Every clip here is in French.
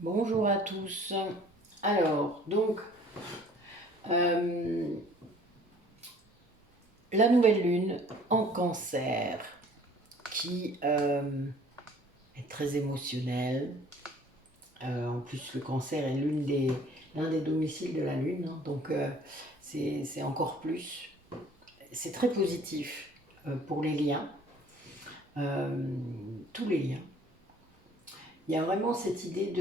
Bonjour à tous. Alors, donc, euh, la nouvelle lune en cancer, qui est très émotionnelle. En plus, le cancer est l'un des domiciles de la lune, hein, donc c'est encore plus. C'est très positif pour les liens, euh, tous les liens. Il y a vraiment cette idée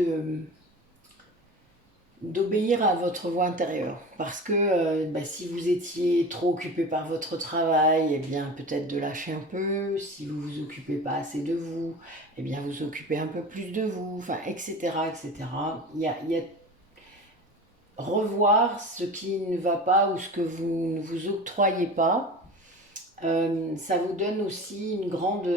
d'obéir à votre voix intérieure. Parce que si vous étiez trop occupé par votre travail, eh bien peut-être de lâcher un peu. Si vous vous occupez pas assez de vous, eh bien vous occupez un peu plus de vous, enfin, etc. etc. Il y a revoir ce qui ne va pas ou ce que vous ne vous octroyez pas. Ça vous donne aussi une grande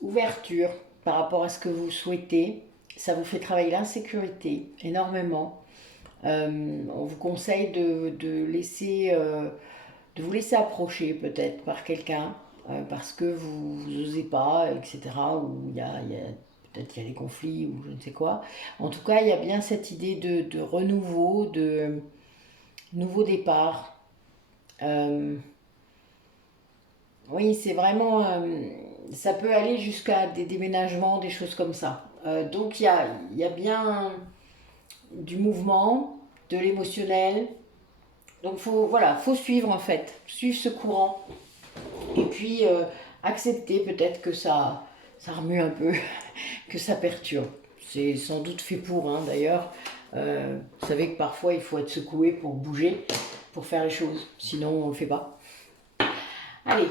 ouverture par rapport à ce que vous souhaitez. Ça vous fait travailler l'insécurité énormément. On vous conseille de vous laisser approcher peut-être par quelqu'un parce que vous n'osez pas, etc. Ou peut-être qu'il y a des conflits ou je ne sais quoi. En tout cas, il y a bien cette idée de renouveau, de nouveau départ. Euh, oui, c'est vraiment... ça peut aller jusqu'à des déménagements, des choses comme ça. Donc il y a bien du mouvement, de l'émotionnel. Donc faut suivre en fait, suivre ce courant. Et puis accepter peut-être que ça remue un peu, que ça perturbe. C'est sans doute fait pour, hein, d'ailleurs. Vous savez que parfois il faut être secoué pour bouger, pour faire les choses. Sinon on ne le fait pas. Allez,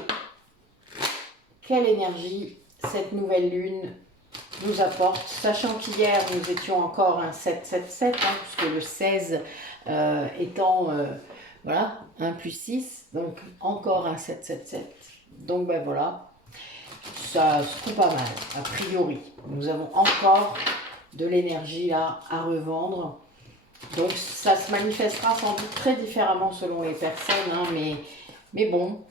quelle énergie cette nouvelle lune nous apporte, sachant qu'hier nous étions encore un 7-7-7, hein, puisque le 16 étant voilà, 1 plus 6, donc encore un 7-7-7. Donc ben voilà, ça se trouve pas mal, a priori. Nous avons encore de l'énergie là à revendre. Donc ça se manifestera sans doute très différemment selon les personnes, hein, mais bon,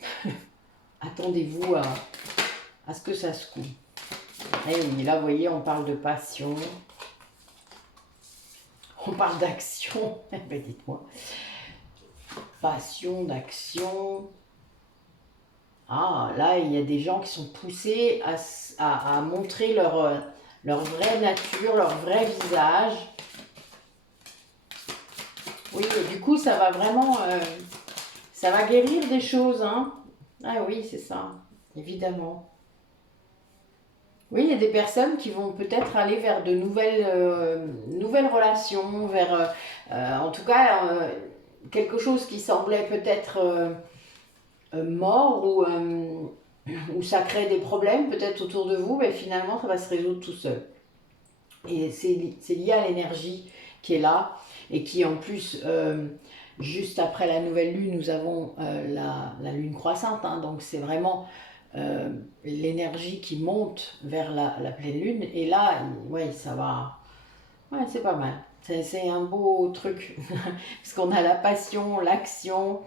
attendez-vous à ce que ça se coule. Et oui, là, vous voyez, on parle de passion, on parle d'action. Ben, dites-moi. Passion, d'action. Ah, là, il y a des gens qui sont poussés à montrer leur vraie nature, leur vrai visage. Oui, et du coup, ça va vraiment... ça va guérir des choses, hein. Ah oui, c'est ça, évidemment. Oui, il y a des personnes qui vont peut-être aller vers de nouvelles relations, vers, en tout cas, quelque chose qui semblait peut-être mort ou ça crée des problèmes peut-être autour de vous, mais finalement, ça va se résoudre tout seul. Et c'est lié à l'énergie qui est là et qui, en plus, juste après la nouvelle lune, nous avons la lune croissante, hein, donc c'est vraiment l'énergie qui monte vers la pleine lune. Et là, ouais, ça va. Ouais, c'est pas mal. C'est un beau truc. Parce qu'on a la passion, l'action,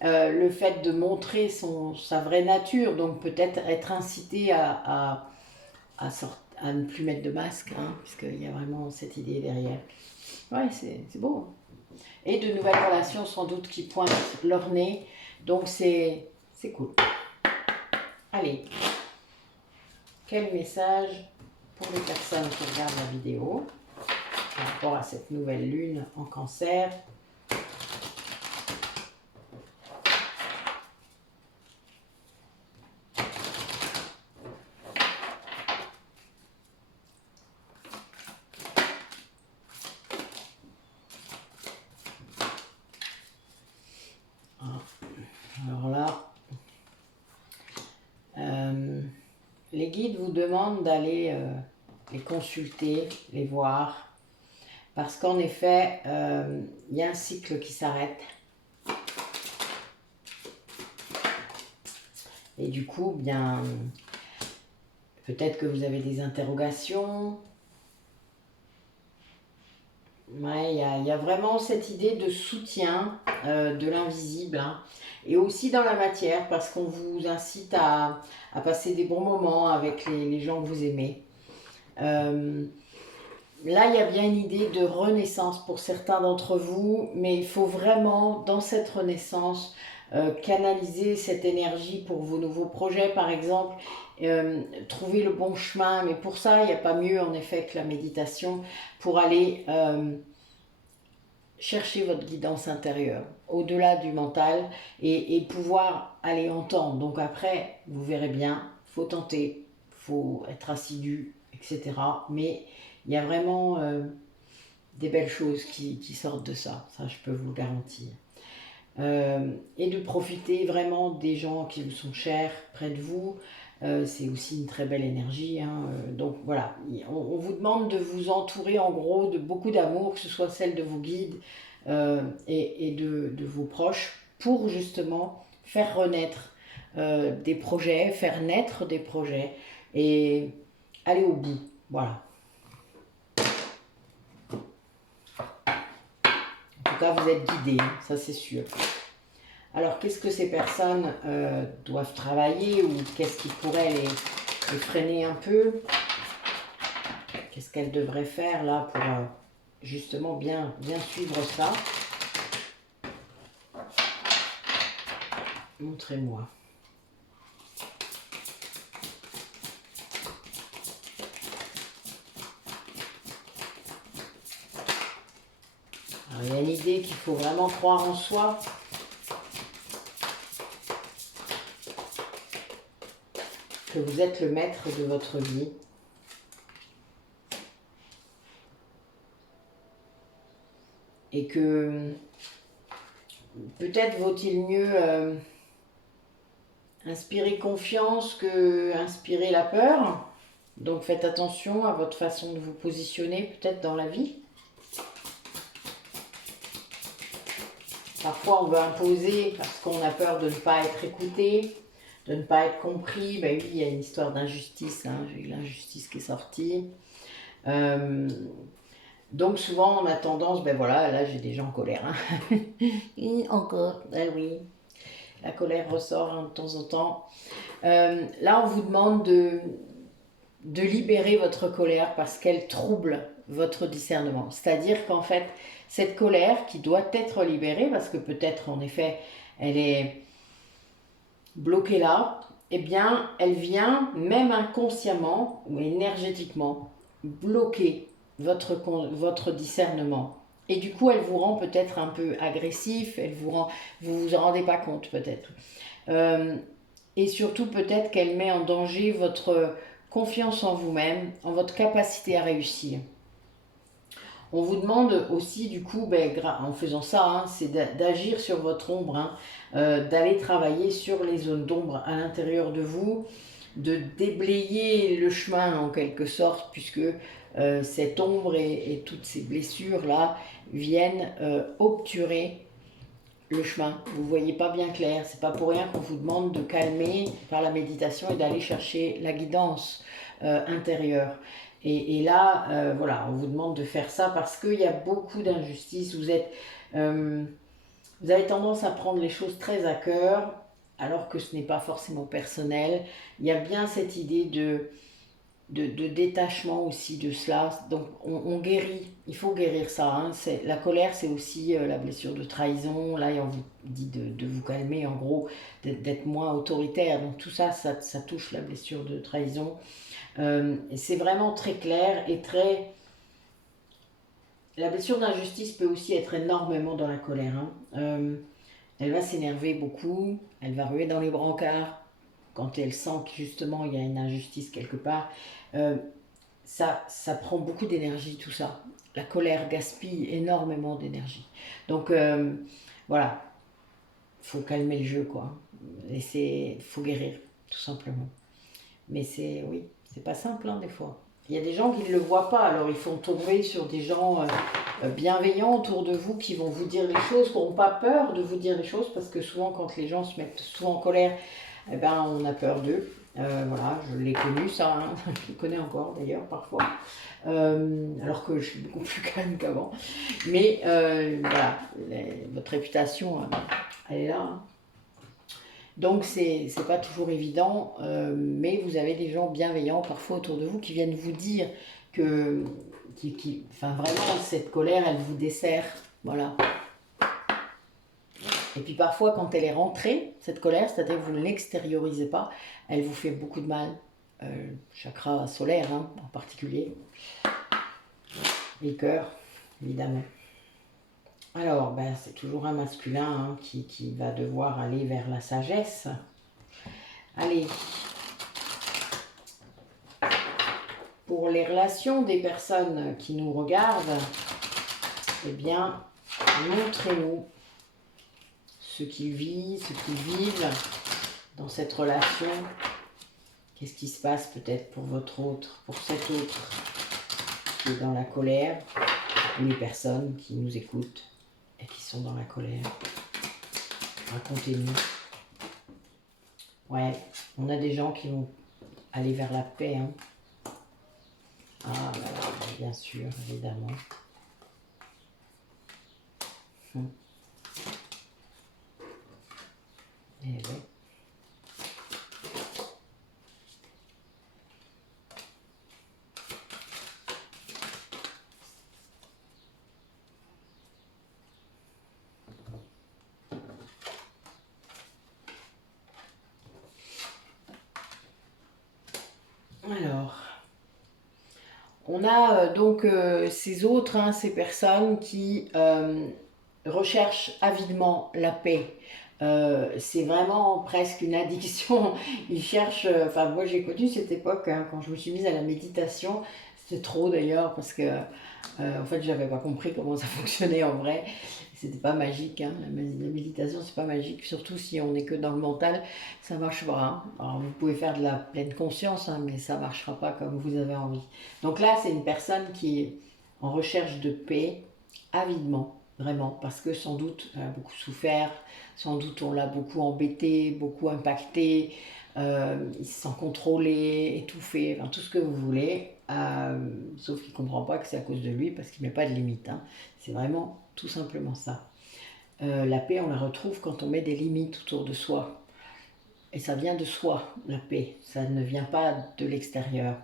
le fait de montrer sa vraie nature. Donc peut-être être incité à ne plus mettre de masque, hein, puisqu'il y a vraiment cette idée derrière. Ouais, c'est beau. Et de nouvelles relations sans doute qui pointent leur nez. Donc c'est cool. Allez, quel message pour les personnes qui regardent la vidéo par rapport à cette nouvelle lune en cancer? Ah, alors là, les guides vous demandent d'aller les consulter, les voir, parce qu'en effet, il y a un cycle qui s'arrête. Et du coup, bien, peut-être que vous avez des interrogations. Ouais, il y a vraiment cette idée de soutien de l'invisible, hein. Et aussi dans la matière, parce qu'on vous incite à passer des bons moments avec les gens que vous aimez. Euh, là, il y a bien une idée de renaissance pour certains d'entre vous, mais il faut vraiment, dans cette renaissance, canaliser cette énergie pour vos nouveaux projets, par exemple, trouver le bon chemin. Mais pour ça, il n'y a pas mieux, en effet, que la méditation pour aller chercher votre guidance intérieure, au-delà du mental, et pouvoir aller entendre. Donc après, vous verrez bien, il faut tenter, il faut être assidu, etc. Mais il y a vraiment des belles choses qui sortent de ça je peux vous le garantir. Et de profiter vraiment des gens qui vous sont chers près de vous. C'est aussi une très belle énergie, hein. Donc voilà, on vous demande de vous entourer en gros de beaucoup d'amour, que ce soit celle de vos guides et de vos proches, pour justement faire renaître des projets, faire naître des projets et aller au bout. Voilà. En tout cas, vous êtes guidés, ça c'est sûr. Alors, qu'est-ce que ces personnes doivent travailler, ou qu'est-ce qui pourrait les freiner un peu? Qu'est-ce qu'elles devraient faire là pour justement bien suivre ça? Montrez-moi. Alors, il y a une idée qu'il faut vraiment croire en soi. Que vous êtes le maître de votre vie. Et que peut-être vaut-il mieux inspirer confiance que inspirer la peur. Donc faites attention à votre façon de vous positionner peut-être dans la vie. Parfois on veut imposer parce qu'on a peur de ne pas être écouté, de ne pas être compris. Ben oui, il y a une histoire d'injustice, hein. J'ai eu l'injustice qui est sortie. Donc souvent on a tendance, ben voilà, là j'ai des gens en colère. Hein. Et encore, ben oui, la colère ressort hein, de temps en temps. Là on vous demande de libérer votre colère parce qu'elle trouble votre discernement. C'est-à-dire qu'en fait, cette colère qui doit être libérée, parce que peut-être en effet elle est bloquée là, eh bien elle vient même inconsciemment ou énergétiquement bloquer votre discernement. Et du coup, elle vous rend peut-être un peu agressif, vous vous en rendez pas compte peut-être. Et surtout peut-être qu'elle met en danger votre confiance en vous-même, en votre capacité à réussir. On vous demande aussi du coup, en faisant ça, hein, c'est d'agir sur votre ombre, hein, d'aller travailler sur les zones d'ombre à l'intérieur de vous, de déblayer le chemin en quelque sorte, puisque cette ombre et toutes ces blessures-là viennent obturer le chemin. Vous ne voyez pas bien clair. C'est pas pour rien qu'on vous demande de calmer par la méditation et d'aller chercher la guidance intérieure. Et là, voilà, on vous demande de faire ça parce qu'il y a beaucoup d'injustices. Vous avez tendance à prendre les choses très à cœur, alors que ce n'est pas forcément personnel. Il y a bien cette idée de détachement aussi de cela. Donc on guérit, il faut guérir ça. Hein. La colère, c'est aussi la blessure de trahison. Là, on vous dit de vous calmer, en gros, d'être moins autoritaire. Donc tout ça, ça touche la blessure de trahison. Et c'est vraiment très clair et très... La blessure d'injustice peut aussi être énormément dans la colère. Hein. Elle va s'énerver beaucoup, elle va ruer dans les brancards quand elle sent que justement il y a une injustice quelque part. Ça prend beaucoup d'énergie tout ça. La colère gaspille énormément d'énergie. Donc voilà, faut calmer le jeu quoi. Et faut guérir tout simplement. Mais oui, c'est pas simple hein, des fois. Il y a des gens qui ne le voient pas, alors ils font tomber sur des gens bienveillants autour de vous qui vont vous dire les choses, qui n'ont pas peur de vous dire les choses, parce que souvent quand les gens se mettent souvent en colère, eh ben, on a peur d'eux. Voilà, je l'ai connu ça, hein. Je le connais encore d'ailleurs parfois, alors que je suis beaucoup plus calme qu'avant. Mais voilà, votre réputation, elle est là. Hein. Donc c'est pas toujours évident, mais vous avez des gens bienveillants parfois autour de vous qui viennent vous dire enfin vraiment, cette colère, elle vous dessert, voilà. Et puis parfois, quand elle est rentrée, cette colère, c'est-à-dire que vous ne l'extériorisez pas, elle vous fait beaucoup de mal. Chakra solaire, hein, en particulier. Les cœurs, évidemment. Alors, ben, c'est toujours un masculin hein, qui va devoir aller vers la sagesse. Allez. Pour les relations des personnes qui nous regardent, eh bien, montrez-nous ce qu'ils vivent, dans cette relation. Qu'est-ce qui se passe peut-être pour votre autre, pour cet autre qui est dans la colère, ou les personnes qui nous écoutent et qui sont dans la colère. Racontez-nous. Ouais, on a des gens qui vont aller vers la paix. Hein. Ah, voilà, bien sûr, évidemment. Eh oui. Alors, on a donc ces autres, hein, ces personnes qui recherchent avidement la paix. C'est vraiment presque une addiction. Ils cherchent, enfin moi j'ai connu cette époque hein, quand je me suis mise à la méditation. C'était trop d'ailleurs parce que en fait j'avais pas compris comment ça fonctionnait en vrai. C'était pas magique, hein. La méditation c'est pas magique, surtout si on n'est que dans le mental, ça marche pas. Hein. Alors vous pouvez faire de la pleine conscience, hein, mais ça marchera pas comme vous avez envie. Donc là c'est une personne qui est en recherche de paix avidement, vraiment, parce que sans doute elle a beaucoup souffert, sans doute on l'a beaucoup embêté, beaucoup impacté, il se sent contrôlé, étouffé, enfin tout ce que vous voulez, sauf qu'il ne comprend pas que c'est à cause de lui parce qu'il ne met pas de limite. Hein. C'est vraiment tout simplement ça. La paix, on la retrouve quand on met des limites autour de soi. Et ça vient de soi, la paix. Ça ne vient pas de l'extérieur.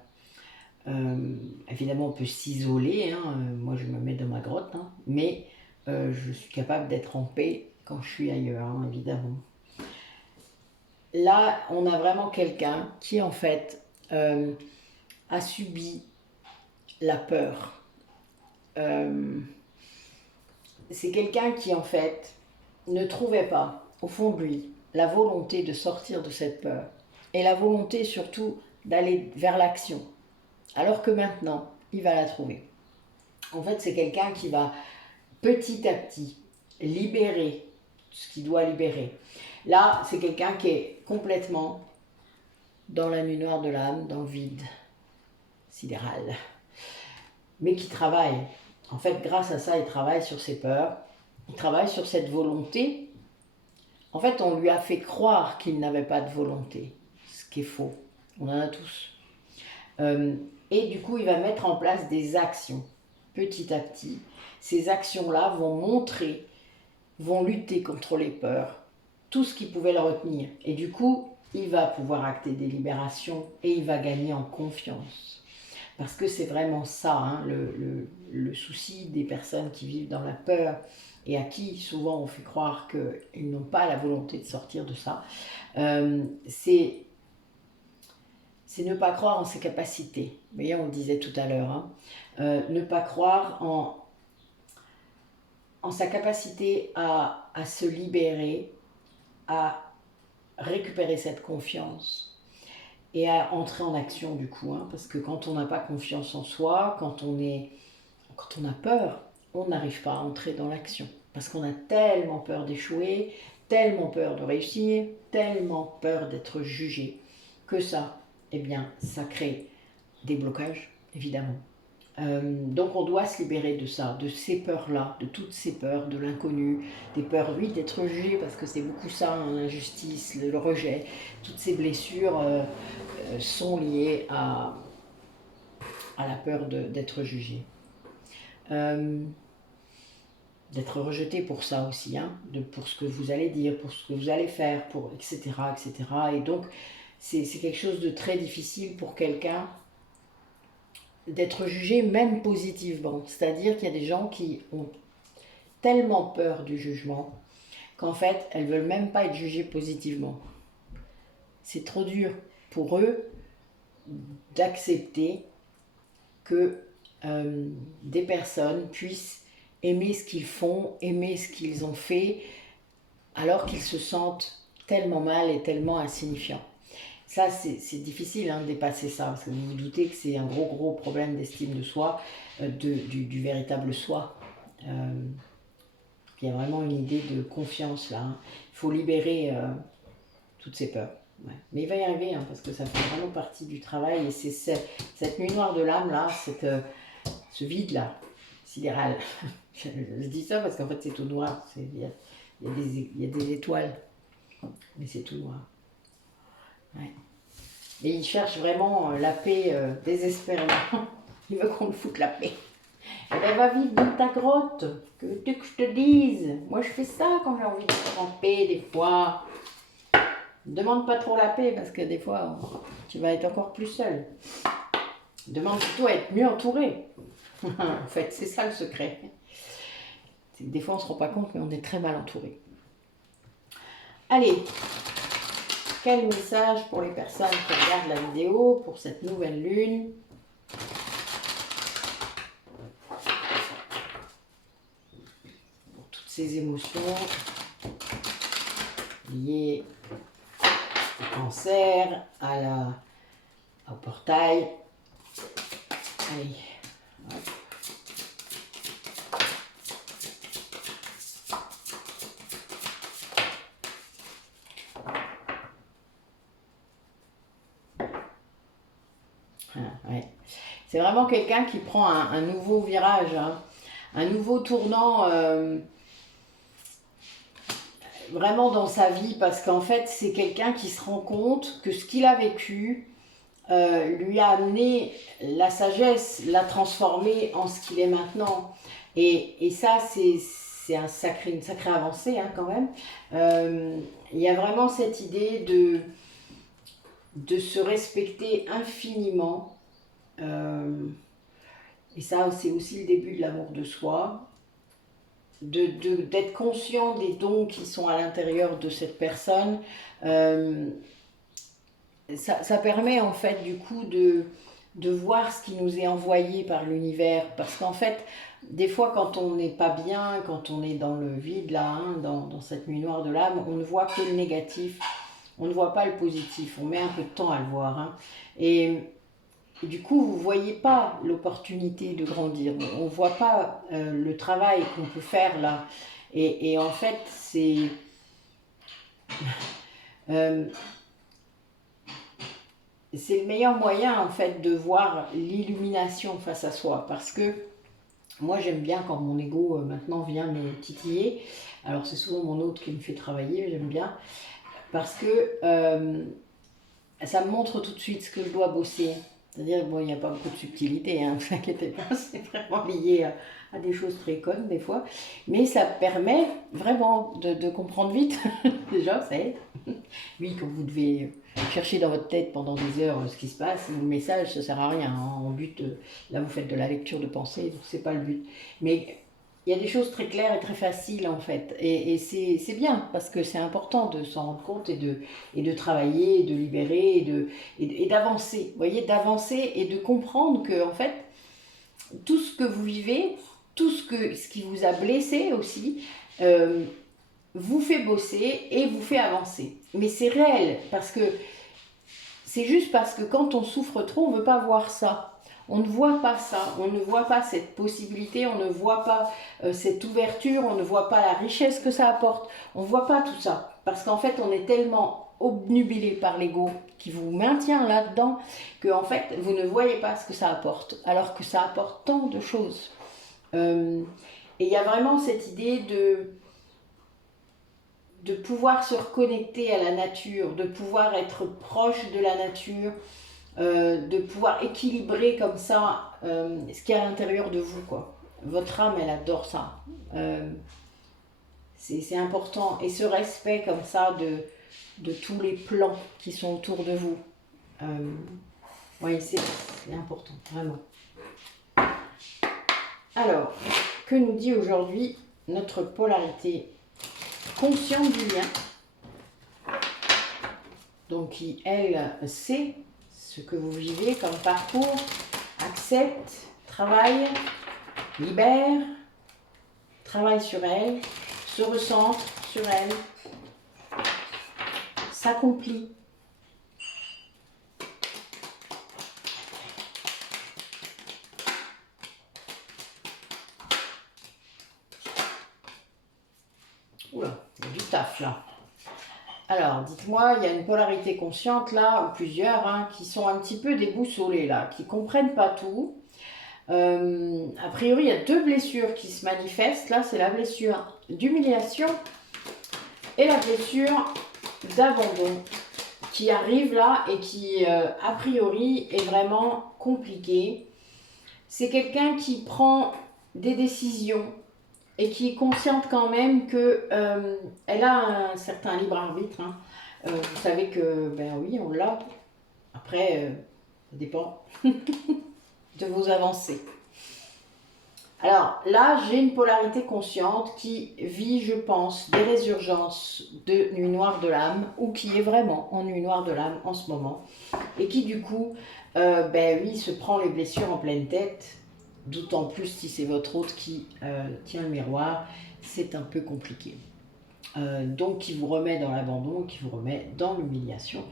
Évidemment, on peut s'isoler. Hein. Moi, je me mets dans ma grotte. Hein. Mais je suis capable d'être en paix quand je suis ailleurs, hein, évidemment. Là, on a vraiment quelqu'un qui, en fait, a subi la peur. C'est quelqu'un qui, en fait, ne trouvait pas, au fond de lui, la volonté de sortir de cette peur. Et la volonté, surtout, d'aller vers l'action. Alors que maintenant, il va la trouver. En fait, c'est quelqu'un qui va, petit à petit, libérer ce qu'il doit libérer. Là, c'est quelqu'un qui est complètement dans la nuit noire de l'âme, dans le vide sidéral, mais qui travaille. En fait, grâce à ça, il travaille sur ses peurs, il travaille sur cette volonté. En fait, on lui a fait croire qu'il n'avait pas de volonté, ce qui est faux. On en a tous. Et du coup, il va mettre en place des actions, petit à petit. Ces actions-là vont montrer, vont lutter contre les peurs, tout ce qui pouvait le retenir. Et du coup, il va pouvoir acter des libérations et il va gagner en confiance. Parce que c'est vraiment ça, hein, le souci des personnes qui vivent dans la peur et à qui souvent on fait croire qu'ils n'ont pas la volonté de sortir de ça, c'est ne pas croire en ses capacités. Vous voyez, on le disait tout à l'heure, hein, ne pas croire en sa capacité à se libérer, à récupérer cette confiance et à entrer en action du coup, hein, parce que quand on n'a pas confiance en soi, quand on a peur, on n'arrive pas à entrer dans l'action, parce qu'on a tellement peur d'échouer, tellement peur de réussir, tellement peur d'être jugé, que ça, eh bien, ça crée des blocages, évidemment. Donc on doit se libérer de ça, de ces peurs-là, de toutes ces peurs, de l'inconnu, des peurs, oui, d'être jugé, parce que c'est beaucoup ça, hein, l'injustice, le rejet, toutes ces blessures sont liées à la peur d'être jugé. D'être rejeté pour ça aussi, hein, pour ce que vous allez dire, pour ce que vous allez faire, etc., etc. Et donc, c'est quelque chose de très difficile pour quelqu'un d'être jugées même positivement. C'est-à-dire qu'il y a des gens qui ont tellement peur du jugement qu'en fait, elles veulent même pas être jugées positivement. C'est trop dur pour eux d'accepter que des personnes puissent aimer ce qu'ils font, aimer ce qu'ils ont fait, alors qu'ils se sentent tellement mal et tellement insignifiants. Ça, c'est difficile de dépasser ça, parce que vous vous doutez que c'est un gros problème d'estime de soi, du véritable soi. Il y a vraiment une idée de confiance là. Il faut libérer toutes ces peurs. Ouais. Mais il va y arriver, parce que ça fait vraiment partie du travail, et c'est cette nuit noire de l'âme là, ce vide là, sidéral. Je dis ça parce qu'en fait c'est tout noir, il y a des étoiles, mais c'est tout noir. Ouais. Et il cherche vraiment la paix désespérément. Il veut qu'on le foute la paix. Eh ben, va vivre dans ta grotte. Que tu que je te dise. Moi, je fais ça quand j'ai envie de être en paix, des fois. Demande pas trop la paix, parce que des fois, tu vas être encore plus seul. Demande plutôt à être mieux entouré. En fait, c'est ça le secret. C'est que des fois, on ne se rend pas compte, mais on est très mal entouré. Allez. Quel message pour les personnes qui regardent la vidéo pour cette nouvelle lune? Pour toutes ces émotions liées au cancer, au portail. Allez. Hop. Ouais. C'est vraiment quelqu'un qui prend un nouveau virage, un nouveau tournant vraiment dans sa vie, parce qu'en fait c'est quelqu'un qui se rend compte que ce qu'il a vécu lui a amené la sagesse, l'a transformé en ce qu'il est maintenant. Et ça c'est une sacrée avancée quand même. Il y a vraiment cette idée de se respecter infiniment. Et ça, c'est aussi le début de l'amour de soi. D'être conscient des dons qui sont à l'intérieur de cette personne. Ça permet en fait du coup de voir ce qui nous est envoyé par l'univers. Parce qu'en fait, des fois quand on n'est pas bien, quand on est dans le vide là, dans cette nuit noire de l'âme, on ne voit que le négatif. On ne voit pas le positif, on met un peu de temps à le voir. Et du coup, vous ne voyez pas l'opportunité de grandir. On ne voit pas le travail qu'on peut faire là. Et en fait, c'est le meilleur moyen en fait de voir l'illumination face à soi. Parce que moi, j'aime bien quand mon ego maintenant vient me titiller. Alors, c'est souvent mon autre qui me fait travailler, j'aime bien. Parce que ça me montre tout de suite ce que je dois bosser. C'est-à-dire, bon, il n'y a pas beaucoup de subtilité, ne vous inquiétez pas, c'est vraiment lié à des choses très connes des fois. Mais ça permet vraiment de comprendre vite, déjà, ça aide. Oui, quand vous devez chercher dans votre tête pendant des heures ce qui se passe, le message, ça ne sert à rien. En but, là, vous faites de la lecture de pensée, donc c'est pas le but. Mais il y a des choses très claires et très faciles en fait. Et c'est bien parce que c'est important de s'en rendre compte et de travailler, et de libérer et d'avancer. Vous voyez, d'avancer et de comprendre que en fait, tout ce que vous vivez, tout ce qui vous a blessé aussi, vous fait bosser et vous fait avancer. Mais c'est réel parce que c'est juste parce que quand on souffre trop, on ne veut pas voir ça. On ne voit pas ça, on ne voit pas cette possibilité, on ne voit pas cette ouverture, on ne voit pas la richesse que ça apporte, on ne voit pas tout ça. Parce qu'en fait, on est tellement obnubilé par l'ego qui vous maintient là-dedans que en fait, vous ne voyez pas ce que ça apporte, alors que ça apporte tant de choses. Et il y a vraiment cette idée de pouvoir se reconnecter à la nature, de pouvoir être proche de la nature, de pouvoir équilibrer comme ça ce qu'il y a à l'intérieur de vous, quoi. Votre âme, elle adore ça. C'est important. Et ce respect comme ça de tous les plans qui sont autour de vous. Oui, c'est important, vraiment. Alors, que nous dit aujourd'hui notre polarité consciente du lien? Donc, qui, elle, sait ce que vous vivez comme parcours, accepte, travaille, libère, travaille sur elle, se recentre sur elle, s'accomplit. Oula, il y a du taf là. Alors, dites-moi, il y a une polarité consciente là, ou plusieurs, hein, qui sont un petit peu déboussolés là, qui comprennent pas tout. A priori, il y a deux blessures qui se manifestent. Là, c'est la blessure d'humiliation et la blessure d'abandon qui arrive là et qui, a priori, est vraiment compliquée. C'est quelqu'un qui prend des décisions et qui est consciente quand même que elle a un certain libre arbitre. Hein. Vous savez que, ben oui, on l'a. Après, ça dépend de vos avancées. Alors là, j'ai une polarité consciente qui vit, je pense, des résurgences de nuit noire de l'âme ou qui est vraiment en nuit noire de l'âme en ce moment et qui du coup, ben oui, se prend les blessures en pleine tête, d'autant plus si c'est votre hôte qui tient le miroir, c'est un peu compliqué. Donc qui vous remet dans l'abandon, qui vous remet dans l'humiliation.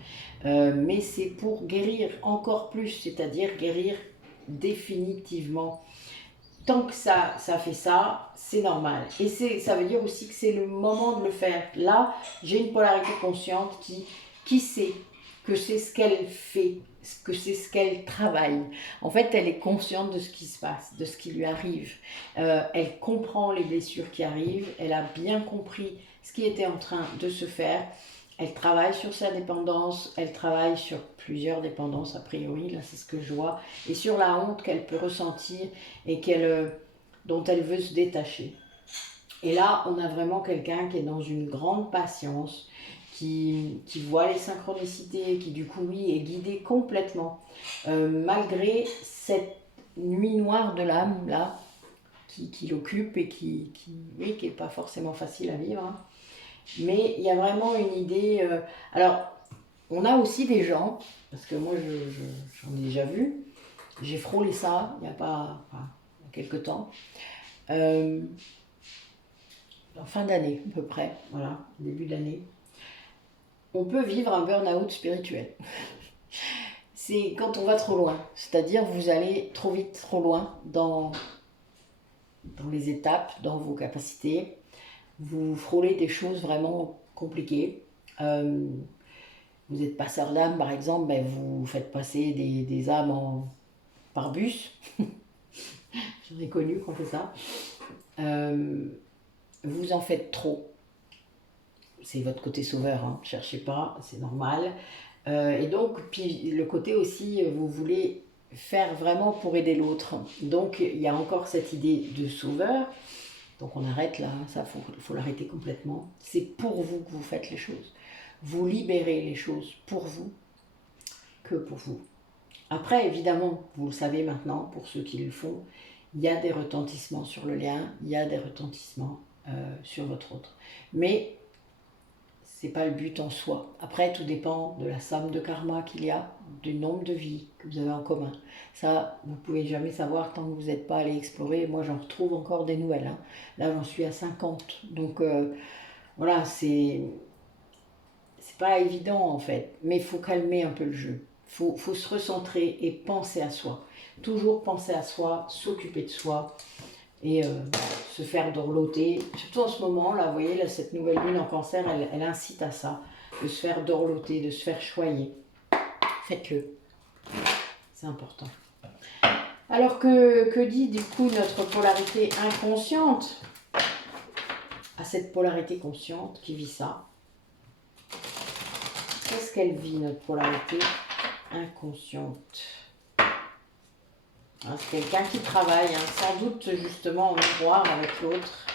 Mais c'est pour guérir encore plus, c'est-à-dire guérir définitivement. Tant que ça fait ça, c'est normal. Et ça veut dire aussi que c'est le moment de le faire. Là, j'ai une polarité consciente qui sait que c'est ce qu'elle fait, que c'est ce qu'elle travaille. En fait, elle est consciente de ce qui se passe, de ce qui lui arrive. Elle comprend les blessures qui arrivent, elle a bien compris ce qui était en train de se faire. Elle travaille sur sa dépendance, elle travaille sur plusieurs dépendances a priori, là c'est ce que je vois, et sur la honte qu'elle peut ressentir et dont elle veut se détacher. Et là, on a vraiment quelqu'un qui est dans une grande patience, qui voit les synchronicités, qui du coup, oui, est guidé complètement, malgré cette nuit noire de l'âme, là, qui l'occupe et qui est pas forcément facile à vivre. Hein. Mais il y a vraiment une idée... alors, on a aussi des gens, parce que moi j'en ai déjà vu, j'ai frôlé ça il y a pas... Enfin, il y a quelques temps. En fin d'année à peu près, voilà, début d'année. On peut vivre un burn-out spirituel. C'est quand on va trop loin, c'est-à-dire vous allez trop vite, trop loin dans les étapes, dans vos capacités. Vous frôlez des choses vraiment compliquées. Vous êtes passeur d'âme, par exemple, ben vous faites passer des âmes par bus. J'en ai connu qu'on fait ça. Vous en faites trop. C'est votre côté sauveur, hein. Cherchez pas, c'est normal. Et donc, puis le côté aussi, vous voulez faire vraiment pour aider l'autre. Donc, il y a encore cette idée de sauveur. Donc, on arrête là, ça, faut l'arrêter complètement. C'est pour vous que vous faites les choses. Vous libérez les choses pour vous, que pour vous. Après, évidemment, vous le savez maintenant, pour ceux qui le font, il y a des retentissements sur le lien, il y a des retentissements sur votre autre. Mais c'est pas le but en soi. Après, tout dépend de la somme de karma qu'il y a, du nombre de vies que vous avez en commun. Ça, vous ne pouvez jamais savoir tant que vous n'êtes pas allé explorer. Moi, j'en retrouve encore des nouvelles. Hein. Là, j'en suis à 50. Donc, voilà, c'est pas évident en fait. Mais il faut calmer un peu le jeu. Faut se recentrer et penser à soi. Toujours penser à soi, s'occuper de soi et se faire dorloter. Surtout en ce moment, là, vous voyez, là, cette nouvelle lune en cancer, elle incite à ça, de se faire dorloter, de se faire choyer. Faites-le. C'est important. Alors que dit du coup notre polarité inconsciente à cette polarité consciente qui vit ça? Qu'est-ce qu'elle vit, notre polarité inconsciente? C'est quelqu'un qui travaille, hein, sans doute justement en miroir avec l'autre.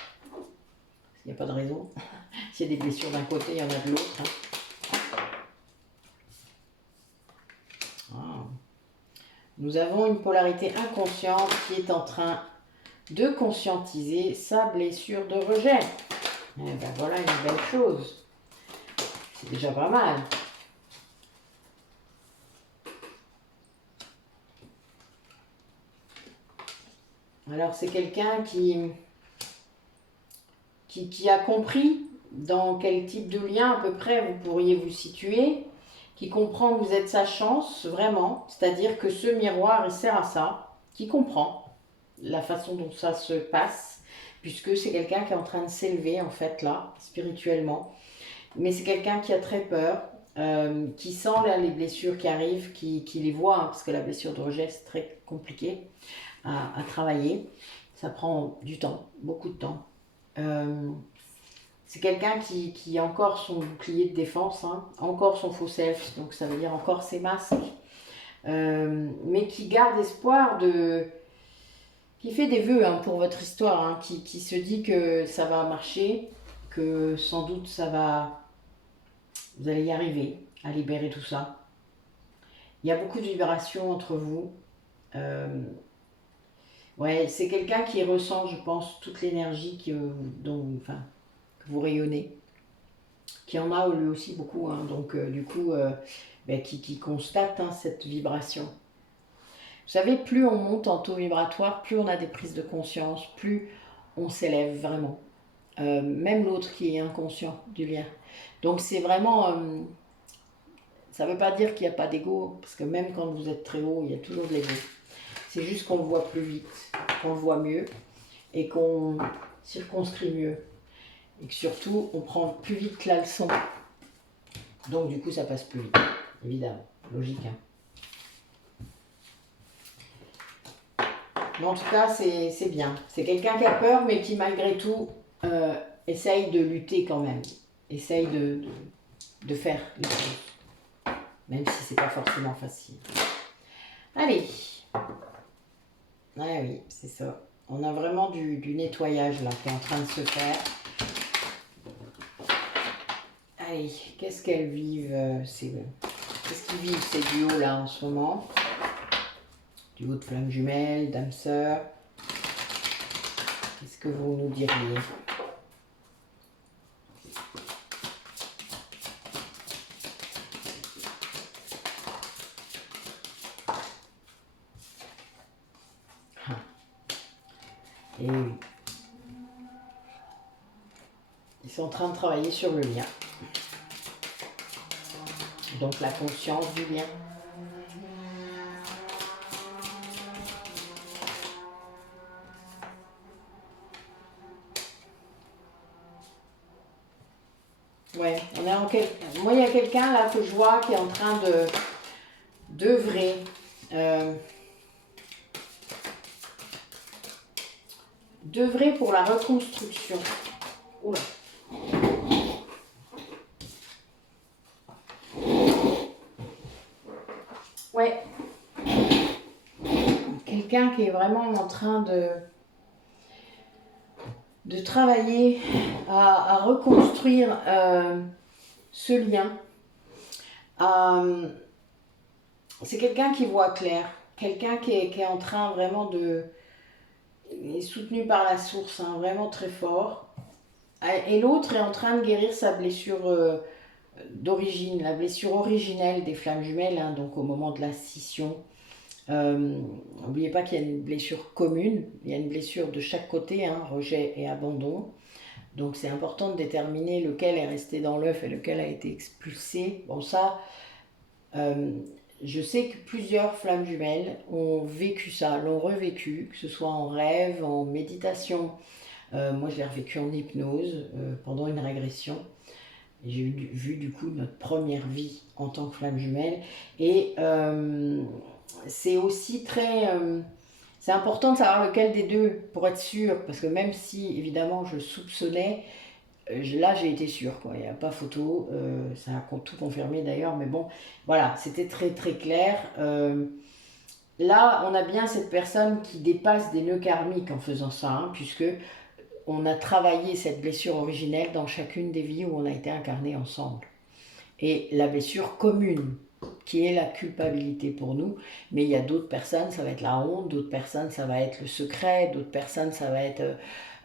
Il n'y a pas de raison. S'il y a des blessures d'un côté, il y en a de l'autre. Hein. Ah. Nous avons une polarité inconsciente qui est en train de conscientiser sa blessure de rejet. Et ben voilà une belle chose. C'est déjà pas mal. Alors c'est quelqu'un qui a compris dans quel type de lien à peu près vous pourriez vous situer, qui comprend que vous êtes sa chance, vraiment, c'est-à-dire que ce miroir, il sert à ça, qui comprend la façon dont ça se passe, puisque c'est quelqu'un qui est en train de s'élever, en fait, là, spirituellement. Mais c'est quelqu'un qui a très peur, qui sent là, les blessures qui arrivent, qui les voit, hein, parce que la blessure de rejet, c'est très compliqué à travailler. Ça prend du temps, beaucoup de temps. C'est quelqu'un qui a encore son bouclier de défense, hein, encore son faux self, donc ça veut dire encore ses masques, mais qui garde espoir qui fait des vœux hein, pour votre histoire, hein, qui se dit que ça va marcher, que sans doute vous allez y arriver à libérer tout ça. Il y a beaucoup de vibrations entre vous. Ouais, c'est quelqu'un qui ressent, je pense, toute l'énergie que vous rayonnez, qui en a lui aussi beaucoup, hein, donc du coup, qui constate hein, cette vibration. Vous savez, plus on monte en taux vibratoire, plus on a des prises de conscience, plus on s'élève vraiment. Même l'autre qui est inconscient du lien. Donc c'est vraiment... ça ne veut pas dire qu'il n'y a pas d'ego, parce que même quand vous êtes très haut, il y a toujours de l'ego. C'est juste qu'on le voit plus vite, qu'on le voit mieux, et qu'on circonscrit mieux. Et que surtout, on prend plus vite la leçon. Donc du coup, ça passe plus vite, évidemment. Logique, hein. Mais en tout cas, c'est bien. C'est quelqu'un qui a peur, mais qui malgré tout essaye de lutter quand même. Essaye de faire les choses. Même si c'est pas forcément facile. Allez. Ah oui, c'est ça. On a vraiment du nettoyage là qui est en train de se faire. Allez, qu'est-ce qu'elles vivent qu'est-ce qu'ils vivent ces duos là en ce moment? Duo de flammes jumelles, d'âmes sœurs. Qu'est-ce que vous nous diriez? Et oui. Ils sont en train de travailler sur le lien. Donc la conscience du lien. Ouais, on est moi il y a quelqu'un là que je vois qui est en train d'œuvrer. D'œuvrer pour la reconstruction. Oula. Ouais. Quelqu'un qui est vraiment en train de travailler à reconstruire ce lien. C'est quelqu'un qui voit clair. Quelqu'un qui est en train vraiment est soutenu par la source, hein, vraiment très fort. Et l'autre est en train de guérir sa blessure d'origine, la blessure originelle des flammes jumelles, hein, donc au moment de la scission. N'oubliez pas qu'il y a une blessure commune, il y a une blessure de chaque côté, hein, rejet et abandon. Donc c'est important de déterminer lequel est resté dans l'œuf et lequel a été expulsé. Bon ça, je sais que plusieurs flammes jumelles ont vécu ça, l'ont revécu, que ce soit en rêve, en méditation. Moi je l'ai revécu en hypnose pendant une régression. J'ai vu du coup notre première vie en tant que flamme jumelle. Et c'est aussi très... c'est important de savoir lequel des deux pour être sûr. Parce que même si évidemment je soupçonnais, là j'ai été sûre, quoi. Il n'y a pas photo. Ça a tout confirmé d'ailleurs. Mais bon, voilà, c'était très très clair. Là, on a bien cette personne qui dépasse des nœuds karmiques en faisant ça, hein, puisque on a travaillé cette blessure originelle dans chacune des vies où on a été incarnés ensemble. Et la blessure commune, qui est la culpabilité pour nous. Mais il y a d'autres personnes, ça va être la honte, d'autres personnes, ça va être le secret, d'autres personnes, ça va être...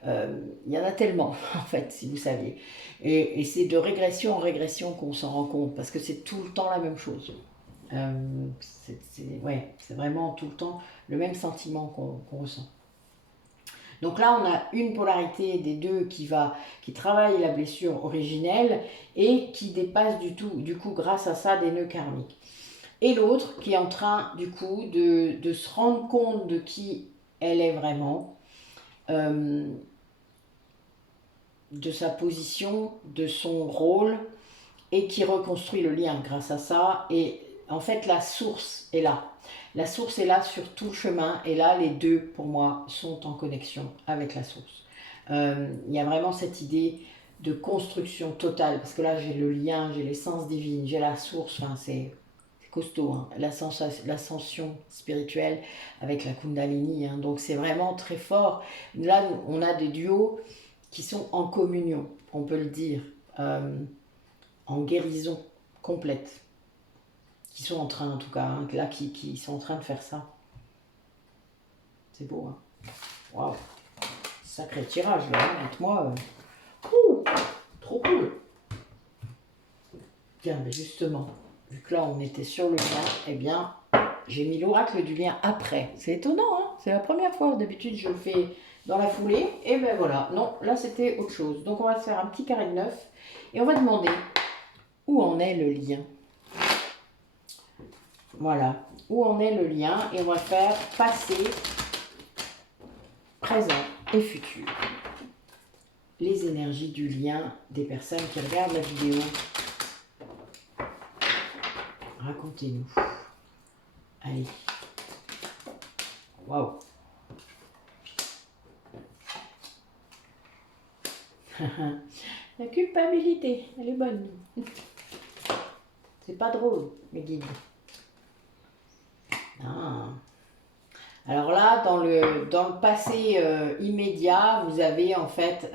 il y en a tellement, en fait, si vous saviez. Et c'est de régression en régression qu'on s'en rend compte, parce que c'est tout le temps la même chose. C'est vraiment tout le temps le même sentiment qu'on ressent. Donc là, on a une polarité des deux qui travaille la blessure originelle et qui dépasse du coup, grâce à ça, des nœuds karmiques. Et l'autre qui est en train, du coup, de se rendre compte de qui elle est vraiment, de sa position, de son rôle, et qui reconstruit le lien grâce à ça. Et en fait, la source est là. La source est là sur tout le chemin, et là, les deux, pour moi, sont en connexion avec la source. Il y a vraiment cette idée de construction totale, parce que là, j'ai le lien, j'ai l'essence divine, j'ai la source, enfin, c'est costaud, hein, l'ascension spirituelle avec la Kundalini, hein, donc c'est vraiment très fort. Là, on a des duos qui sont en communion, on peut le dire, en guérison complète, qui sont en train, en tout cas, hein, là, qui sont en train de faire ça. C'est beau, hein. Waouh, sacré tirage, là, hein, dites-moi. Trop cool. Tiens, mais justement, vu que là, on était sur le lien, eh bien, j'ai mis l'oracle du lien après. C'est étonnant, hein, c'est la première fois. D'habitude, je le fais dans la foulée. Et ben voilà, non, là, c'était autre chose. Donc, on va se faire un petit carré de 9 et on va demander où en est le lien. Voilà, où en est le lien, et on va faire passé, présent et futur. Les énergies du lien des personnes qui regardent la vidéo. Racontez-nous. Allez. Waouh. La culpabilité, elle est bonne. C'est pas drôle, mes guides. Ah. Alors là, dans le passé immédiat, vous avez en fait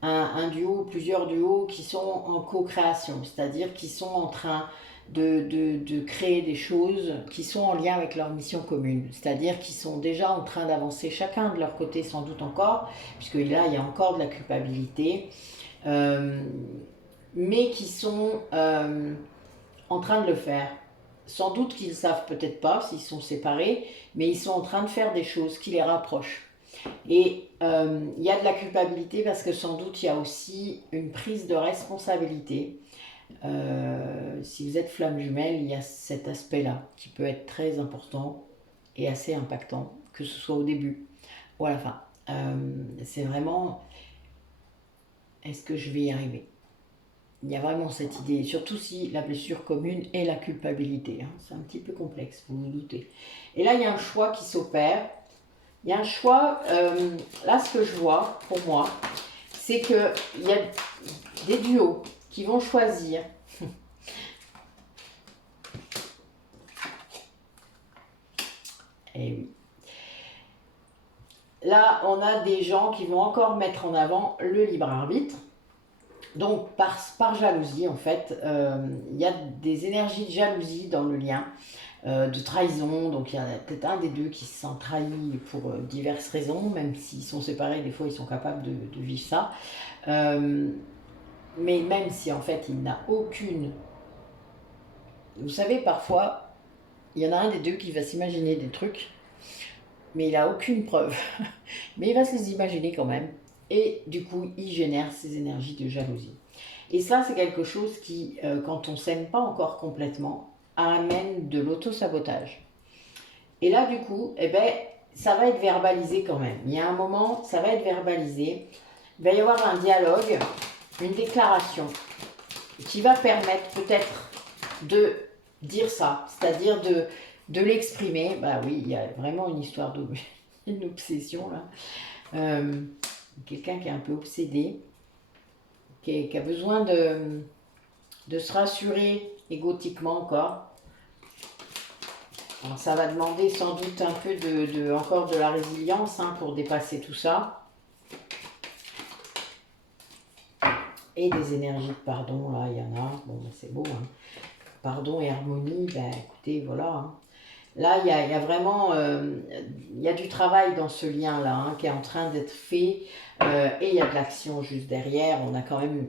un duo, plusieurs duos qui sont en co-création, c'est-à-dire qui sont en train de créer des choses qui sont en lien avec leur mission commune, c'est-à-dire qui sont déjà en train d'avancer chacun de leur côté sans doute encore, puisque là il y a encore de la culpabilité, mais qui sont en train de le faire. Sans doute qu'ils ne savent peut-être pas s'ils sont séparés, mais ils sont en train de faire des choses qui les rapprochent. Et il y a de la culpabilité parce que sans doute il y a aussi une prise de responsabilité. Si vous êtes flamme jumelle, il y a cet aspect-là qui peut être très important et assez impactant, que ce soit au début ou à la fin. C'est vraiment, est-ce que je vais y arriver? Il y a vraiment cette idée, surtout si la blessure commune est la culpabilité. Hein. C'est un petit peu complexe, vous vous doutez. Et là, il y a un choix qui s'opère. Il y a un choix, là, ce que je vois, pour moi, c'est qu'il y a des duos qui vont choisir. Et oui. Là, on a des gens qui vont encore mettre en avant le libre arbitre. Donc, par jalousie, en fait, il y a des énergies de jalousie dans le lien, de trahison. Donc, il y en a peut-être un des deux qui se sent trahi pour diverses raisons, même s'ils sont séparés, des fois, ils sont capables de vivre ça. Mais même si, en fait, il n'a aucune... Vous savez, parfois, il y en a un des deux qui va s'imaginer des trucs, mais il n'a aucune preuve. Mais il va se les imaginer quand même. Et du coup, il génère ces énergies de jalousie. Et ça, c'est quelque chose qui, quand on ne s'aime pas encore complètement, amène de l'auto-sabotage. Et là, du coup, eh ben, ça va être verbalisé quand même. Il y a un moment, ça va être verbalisé. Il va y avoir un dialogue, une déclaration qui va permettre peut-être de dire ça, c'est-à-dire de l'exprimer. Bah oui, il y a vraiment une histoire une obsession là. Quelqu'un qui est un peu obsédé, qui a besoin de se rassurer égotiquement encore. Alors, ça va demander sans doute un peu encore de la résilience hein, pour dépasser tout ça. Et des énergies de pardon, là, il y en a. Bon, c'est beau. Hein. pardon et harmonie, ben écoutez, voilà. Hein. Là, il y a vraiment il y a du travail dans ce lien-là hein, qui est en train d'être fait et il y a de l'action juste derrière. On a quand même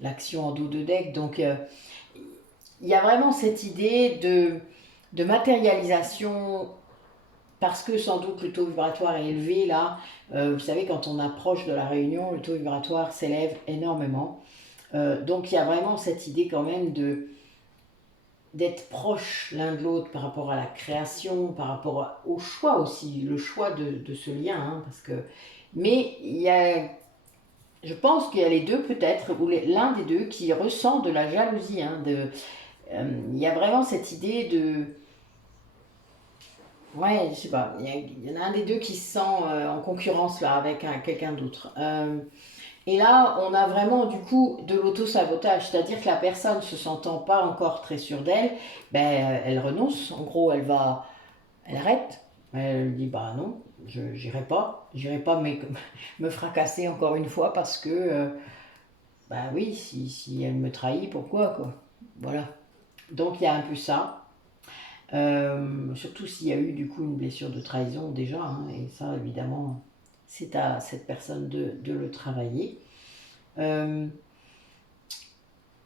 l'action en dos de deck. Donc, il y a vraiment cette idée de matérialisation parce que sans doute le taux vibratoire est élevé là. Vous savez, quand on approche de la réunion, le taux vibratoire s'élève énormément. Donc, il y a vraiment cette idée quand même d'être proche l'un de l'autre par rapport à la création, par rapport au choix aussi, le choix de ce lien. Hein, parce que, mais il y a, je pense qu'il y a les deux peut-être, ou l'un des deux qui ressent de la jalousie. Hein, il y a vraiment cette idée de... Ouais, je sais pas, il y en a un des deux qui se sent en concurrence là avec quelqu'un d'autre. Et là, on a vraiment du coup de l'auto-sabotage, c'est-à-dire que la personne se sentant pas encore très sûre d'elle, ben, elle renonce, en gros elle arrête, elle dit bah non, j'irai pas me fracasser encore une fois parce que, bah oui, si elle me trahit, pourquoi quoi, voilà. Donc il y a un peu ça. Surtout s'il y a eu du coup une blessure de trahison déjà, hein, et ça évidemment c'est à cette personne de le travailler. Euh,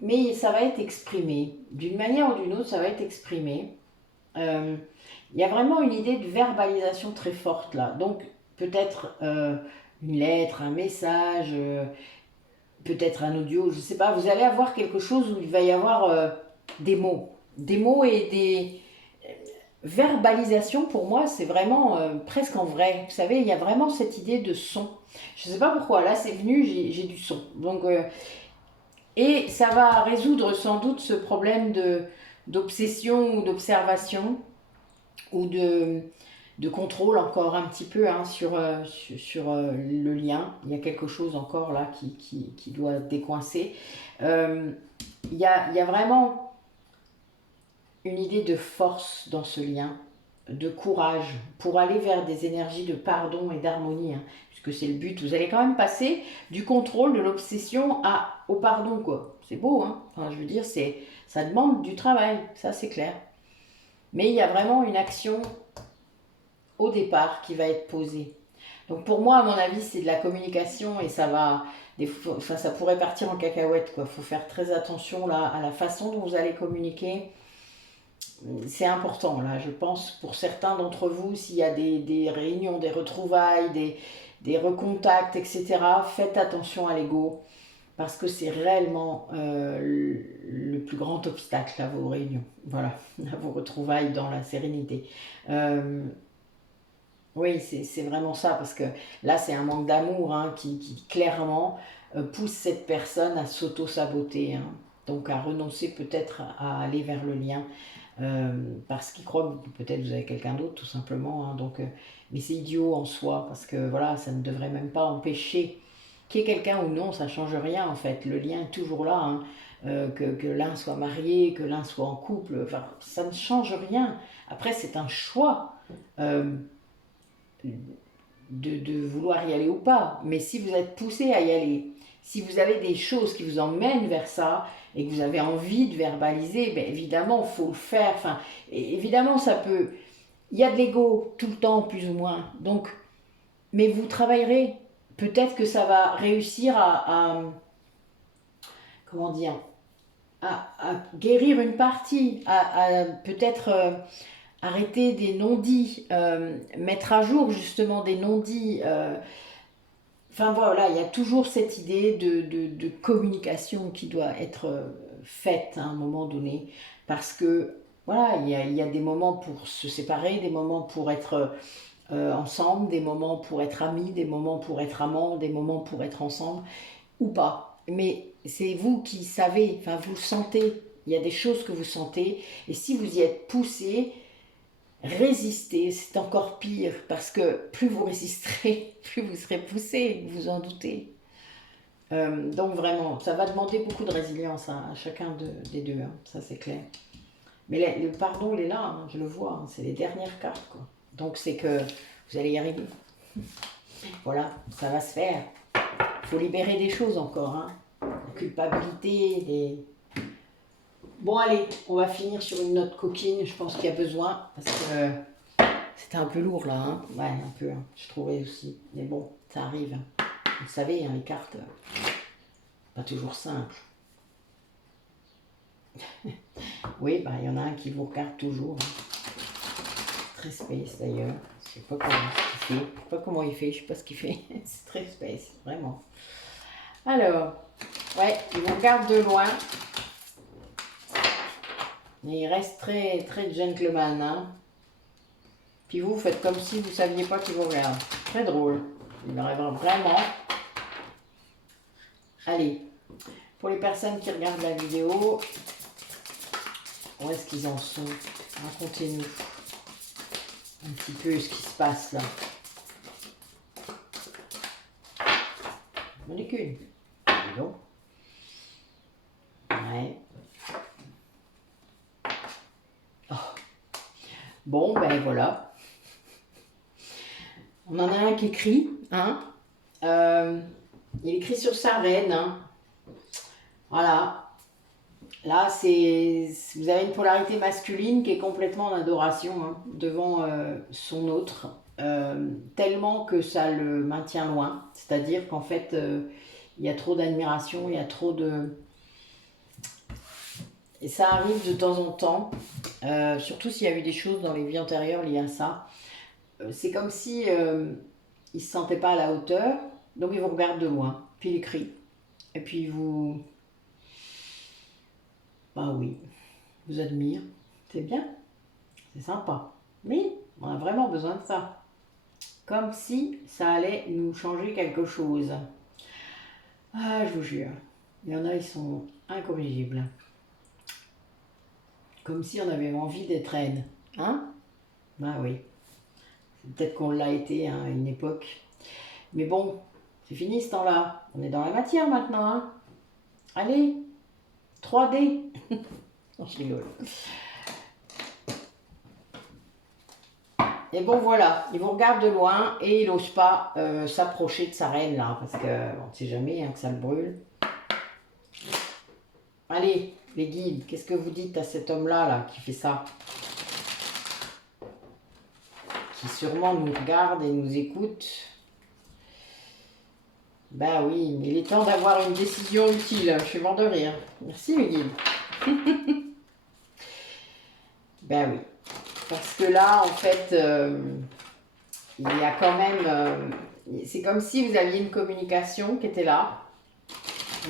mais ça va être exprimé, d'une manière ou d'une autre ça va être exprimé. Il y a vraiment une idée de verbalisation très forte là, donc peut-être une lettre, un message, peut-être un audio, je ne sais pas, vous allez avoir quelque chose où il va y avoir des mots et des verbalisation, pour moi, c'est vraiment presque en vrai. Vous savez, il y a vraiment cette idée de son. Je ne sais pas pourquoi, là c'est venu, j'ai du son. Donc, et ça va résoudre sans doute ce problème d'obsession ou d'observation ou de contrôle encore un petit peu hein, sur le lien. Il y a quelque chose encore là qui doit décoincer. Il y a vraiment une idée de force dans ce lien, de courage, pour aller vers des énergies de pardon et d'harmonie, hein, puisque c'est le but. Vous allez quand même passer du contrôle, de l'obsession au pardon, quoi. C'est beau, hein. Enfin, je veux dire, ça demande du travail, ça c'est clair. Mais il y a vraiment une action au départ qui va être posée. Donc pour moi, à mon avis, c'est de la communication et ça va... Enfin, ça pourrait partir en cacahuète, quoi. Il faut faire très attention là, à la façon dont vous allez communiquer. C'est important, là, je pense, pour certains d'entre vous, s'il y a des réunions, des retrouvailles, des recontacts, etc., faites attention à l'ego, parce que c'est réellement le plus grand obstacle à vos réunions, voilà, à vos retrouvailles dans la sérénité. Oui, c'est vraiment ça, parce que là, c'est un manque d'amour hein, qui clairement pousse cette personne à s'auto-saboter, hein, donc à renoncer peut-être à aller vers le lien. Parce qu'il croit que peut-être vous avez quelqu'un d'autre tout simplement hein, donc mais c'est idiot en soi parce que voilà ça ne devrait même pas empêcher qu'il y ait quelqu'un ou non ça change rien en fait le lien est toujours là hein. Que l'un soit marié que l'un soit en couple enfin ça ne change rien après c'est un choix euh, de vouloir y aller ou pas mais si vous êtes poussé à y aller si vous avez des choses qui vous emmènent vers ça et que vous avez envie de verbaliser, ben évidemment, il faut le faire. Enfin, évidemment, ça peut... Il y a de l'ego tout le temps, plus ou moins. Donc, mais vous travaillerez. Peut-être que ça va réussir comment dire, à guérir une partie, à peut-être arrêter des non-dits, mettre à jour justement des non-dits. Enfin voilà, il y a toujours cette idée de communication qui doit être faite à un moment donné, parce que voilà, il y a des moments pour se séparer, des moments pour être ensemble, des moments pour être amis, des moments pour être amants, des moments pour être ensemble, ou pas. Mais c'est vous qui savez, enfin vous le sentez, il y a des choses que vous sentez, et si vous y êtes poussé, résister, c'est encore pire, parce que plus vous résisterez, plus vous serez poussé, vous en doutez. Donc vraiment, ça va demander beaucoup de résilience hein, à chacun des deux, hein, ça c'est clair. Mais le pardon, il est là, hein, je le vois, hein, c'est les dernières cartes. Quoi. Donc c'est que vous allez y arriver. Voilà, ça va se faire. Il faut libérer des choses encore. Hein. La culpabilité, Bon, allez, on va finir sur une note coquine. Je pense qu'il y a besoin parce que c'était un peu lourd là. Hein. Ouais, un peu. Hein. Je trouvais aussi. Mais bon, ça arrive. Vous savez, hein, les cartes, pas toujours simple. Oui, bah, il y en a un qui vous regarde toujours. Hein. Très space d'ailleurs. Je sais pas comment il fait. Je sais pas comment il fait. Je sais pas ce qu'il fait. C'est très space, vraiment. Alors, ouais, il vous regarde de loin. Mais il reste très, très gentleman. Hein. Puis vous faites comme si vous ne saviez pas qu'il vous regarde. Très drôle. Il me rêve vraiment. Allez, pour les personnes qui regardent la vidéo, où est-ce qu'ils en sont? Racontez-nous un petit peu ce qui se passe là. On est qu'une. Dis donc. Ouais. Oh. Bon, ben voilà. On en a un qui écrit, hein. Il écrit sur sa reine, hein. Voilà. Là, vous avez une polarité masculine qui est complètement en adoration hein, devant son autre, tellement que ça le maintient loin. C'est-à-dire qu'en fait, il y a trop d'admiration, il y a trop de... Et ça arrive de temps en temps, surtout s'il y a eu des choses dans les vies antérieures liées à ça. C'est comme si il ne se sentait pas à la hauteur, donc il vous regarde de loin, puis il crie. Et puis vous... Bah oui, vous admire, c'est bien, c'est sympa. Oui, on a vraiment besoin de ça. Comme si ça allait nous changer quelque chose. Ah, je vous jure, il y en a, ils sont incorrigibles. Comme si on avait envie d'être reine. Hein? Bah oui. Peut-être qu'on l'a été hein, à une époque. Mais bon, c'est fini ce temps-là. On est dans la matière maintenant. Hein? Allez, 3D. Je rigole. Et bon voilà, il vous regarde de loin et il n'ose pas s'approcher de sa reine là, parce qu'on ne sait jamais hein, que ça le brûle. Allez, les guides, qu'est-ce que vous dites à cet homme-là là, qui fait ça? Qui sûrement nous regarde et nous écoute. Ben oui, mais il est temps d'avoir une décision utile, je suis mort de rire. Merci mes guides. Ben oui, parce que là en fait... il y a quand même... c'est comme si vous aviez une communication qui était là,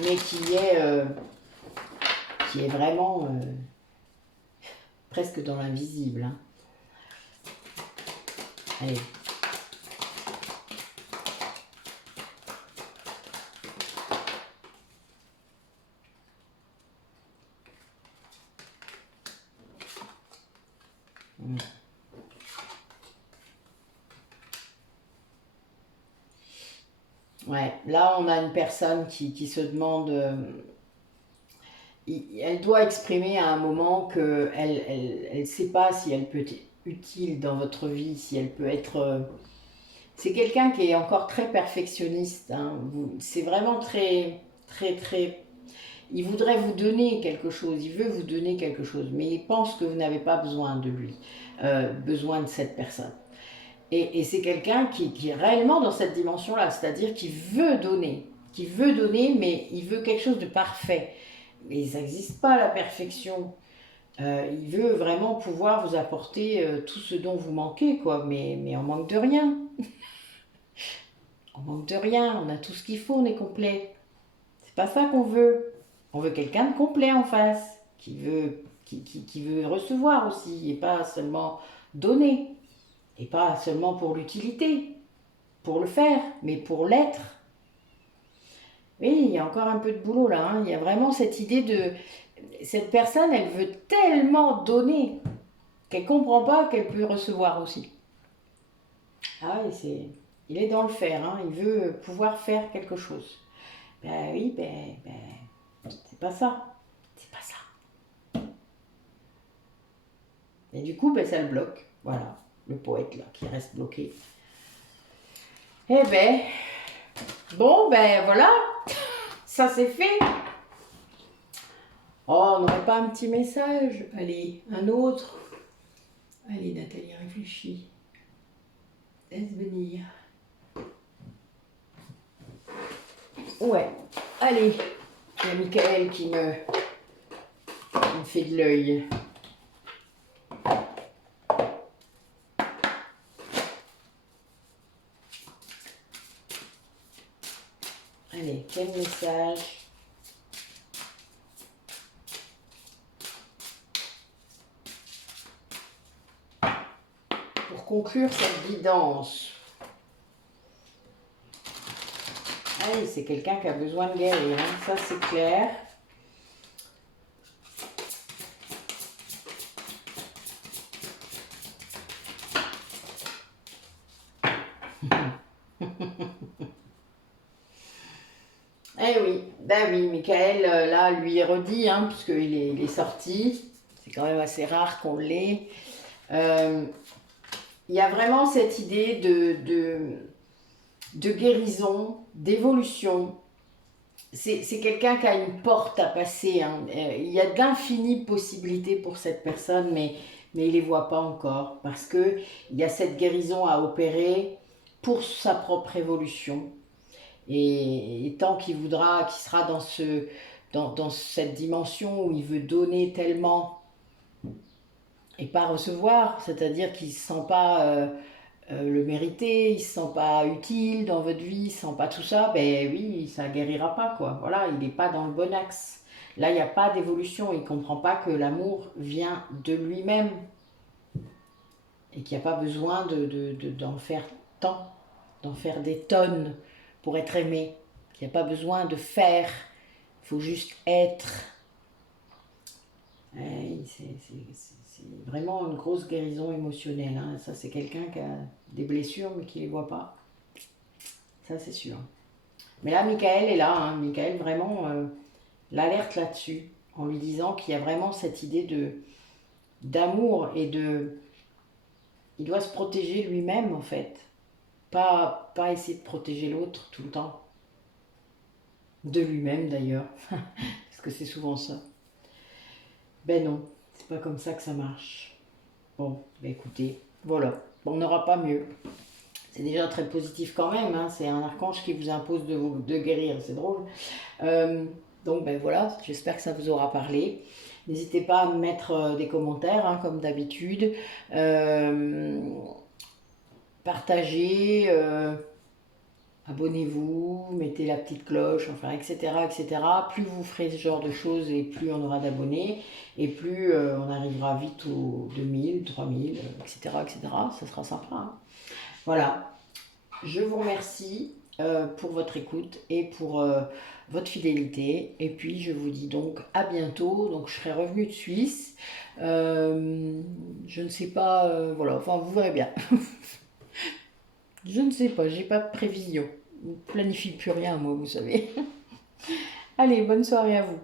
mais qui est vraiment presque dans l'invisible. Hein. Allez. Ouais, là on a une personne qui se demande... elle doit exprimer à un moment qu'elle ne sait pas si elle peut être utile dans votre vie, si elle peut être... c'est quelqu'un qui est encore très perfectionniste. Hein. C'est vraiment très, très, très... Il voudrait vous donner quelque chose, il veut vous donner quelque chose, mais il pense que vous n'avez pas besoin de lui, besoin de cette personne. Et c'est quelqu'un qui est réellement dans cette dimension-là, c'est-à-dire qui veut donner, mais il veut quelque chose de parfait. Mais ça n'existe pas la perfection. Il veut vraiment pouvoir vous apporter tout ce dont vous manquez, quoi, mais on manque de rien. On manque de rien, on a tout ce qu'il faut, on est complet. C'est pas ça qu'on veut. On veut quelqu'un de complet en face, qui veut recevoir aussi, et pas seulement donner. Et pas seulement pour l'utilité, pour le faire, mais pour l'être. Oui, il y a encore un peu de boulot là. Hein. Il y a vraiment cette idée de... Cette personne, elle veut tellement donner qu'elle ne comprend pas qu'elle peut recevoir aussi. Ah oui, il est dans le faire. Hein. Il veut pouvoir faire quelque chose. Ben oui, c'est pas ça. C'est pas ça. Et du coup, ça le bloque. Voilà, le poète là, qui reste bloqué. Eh ben, bon, voilà, ça c'est fait. Oh, on n'aurait pas un petit message? Allez, un autre. Allez, Nathalie, réfléchis. Laisse venir. Ouais, allez. Il y a Michael qui me fait de l'œil. Allez, quel message? Pour conclure cette guidance. Allez, c'est quelqu'un qui a besoin de guérir, hein. Ça c'est clair. Eh oui, ben oui, Michael, là, lui est redit, hein, puisqu'il est sorti. C'est quand même assez rare qu'on l'ait. Il y a vraiment cette idée de guérison, d'évolution. C'est quelqu'un qui a une porte à passer, hein. Il y a d'infinies possibilités pour cette personne, mais il ne les voit pas encore, parce qu'il y a cette guérison à opérer pour sa propre évolution. Et tant qu'il voudra, qu'il sera dans cette dimension où il veut donner tellement et pas recevoir, c'est-à-dire qu'il ne se sent pas le mériter, il ne se sent pas utile dans votre vie, il ne sent pas tout ça, ben oui, ça ne guérira pas, quoi. Voilà, il n'est pas dans le bon axe. Là, il n'y a pas d'évolution, il ne comprend pas que l'amour vient de lui-même et qu'il n'y a pas besoin d'en faire tant, d'en faire des tonnes pour être aimé. Il n'y a pas besoin de faire, il faut juste être. C'est vraiment une grosse guérison émotionnelle, hein. Ça, c'est quelqu'un qui a des blessures mais qui ne les voit pas. Ça, c'est sûr. Mais là, Michael est là, hein. Michael vraiment l'alerte là-dessus, en lui disant qu'il y a vraiment cette idée d'amour et de... Il doit se protéger lui-même, en fait. Pas essayer de protéger l'autre tout le temps. De lui-même, d'ailleurs. Parce que c'est souvent ça. Ben non, c'est pas comme ça que ça marche. Bon, ben écoutez, voilà. Bon, on n'aura pas mieux. C'est déjà très positif quand même, hein. C'est un archange qui vous impose de guérir, c'est drôle. Donc ben voilà, j'espère que ça vous aura parlé. N'hésitez pas à me mettre des commentaires, hein, comme d'habitude. Partagez, abonnez-vous, mettez la petite cloche, enfin, etc., etc. Plus vous ferez ce genre de choses et plus on aura d'abonnés et plus on arrivera vite aux 2000, 3000, etc., etc. Ça sera sympa, hein. Voilà, je vous remercie pour votre écoute et pour votre fidélité. Et puis je vous dis donc à bientôt. Donc je serai revenue de Suisse. Je ne sais pas, voilà, enfin vous verrez bien. Je ne sais pas, j'ai pas de prévision. Je ne planifie plus rien moi, vous savez. Allez, bonne soirée à vous.